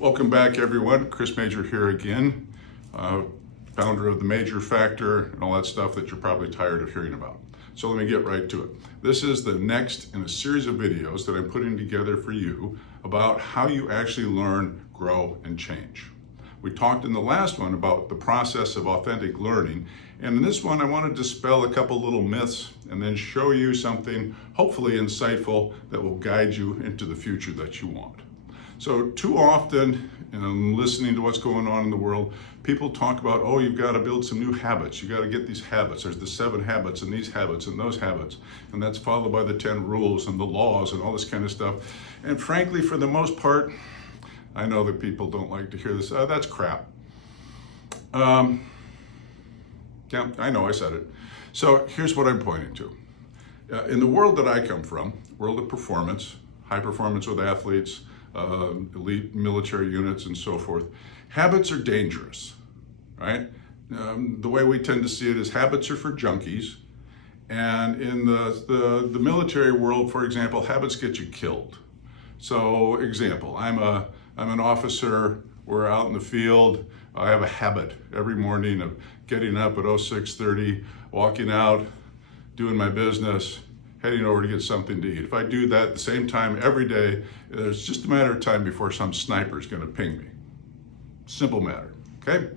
Welcome back, everyone. Chris Major here again, founder of the Major Factor and all that stuff that you're probably tired of hearing about. So let me get right to it. This is the next in a series of videos that I'm putting together for you about how you actually learn, grow, and change. We talked in the last one about the process of authentic learning, and in this one I want to dispel a couple little myths and then show you something hopefully insightful that will guide you into the future that you want. So too often, listening to what's going on in the world, people talk about, oh, you've got to build some new habits. You got to get these habits. There's the 7 habits and these habits and those habits. And that's followed by the 10 rules and the laws and all this kind of stuff. And frankly, for the most part, I know that people don't like to hear this. That's crap. Yeah, I know I said it. So here's what I'm pointing to. In the world that I come from, world of performance, high performance with athletes, elite military units and so forth, habits are dangerous, right? The way we tend to see it is habits are for junkies, and in the military world, for example, habits get you killed. So example, I'm an officer, we're out in the field, I have a habit every morning of getting up at 06:30, walking out, doing my business, heading over to get something to eat. If I do that at the same time every day, it's just a matter of time before some sniper is going to ping me. Simple matter, okay?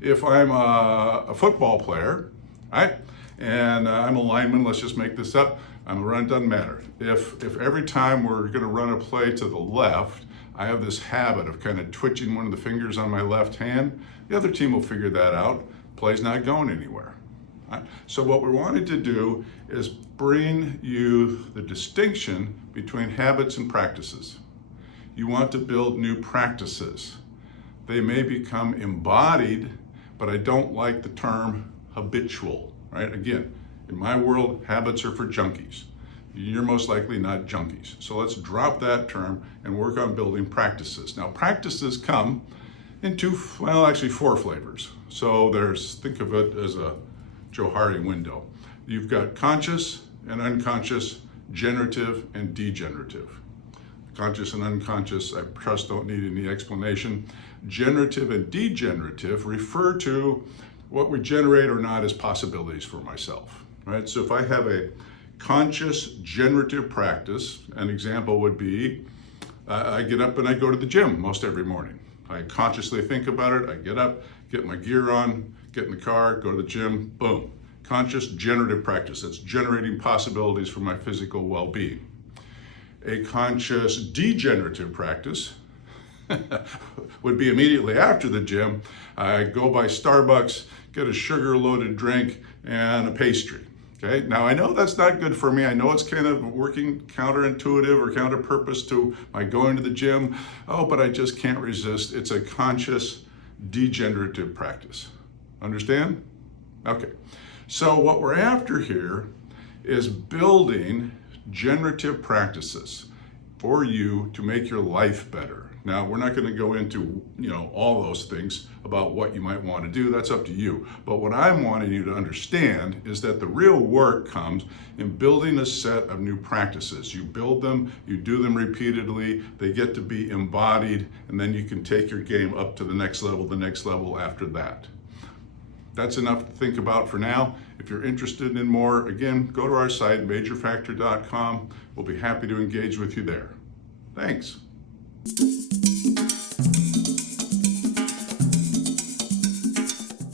If I'm a football player, right, and I'm a lineman, let's just make this up, I'm a run, doesn't matter. If every time we're going to run a play to the left, I have this habit of kind of twitching one of the fingers on my left hand, the other team will figure that out. Play's not going anywhere. Right? So what we wanted to do is bring you the distinction between habits and practices. You want to build new practices. They may become embodied, but I don't like the term habitual, right? Again, in my world, habits are for junkies. You're most likely not junkies. So let's drop that term and work on building practices. Now, practices come in 4 flavors. So think of it as a Johari window. You've got conscious and unconscious, generative and degenerative. Conscious and unconscious, I trust, don't need any explanation. Generative and degenerative refer to what we generate or not as possibilities for myself, right? So if I have a conscious generative practice, an example would be, I get up and I go to the gym most every morning. I consciously think about it, I get up, get my gear on, get in the car, go to the gym, boom. Conscious generative practice, that's generating possibilities for my physical well-being. A conscious degenerative practice would be immediately after the gym. I go by Starbucks, get a sugar-loaded drink and a pastry. Okay, now I know that's not good for me. I know it's kind of working counterintuitive or counterpurpose to my going to the gym. Oh, but I just can't resist. It's a conscious degenerative practice. Understand? Okay, so what we're after here is building generative practices for you to make your life better. Now, we're not going to go into, all those things about what you might want to do. That's up to you. But what I'm wanting you to understand is that the real work comes in building a set of new practices. You build them, you do them repeatedly, they get to be embodied, and then you can take your game up to the next level after that. That's enough to think about for now. If you're interested in more, again, go to our site, majorfactor.com. We'll be happy to engage with you there. Thanks.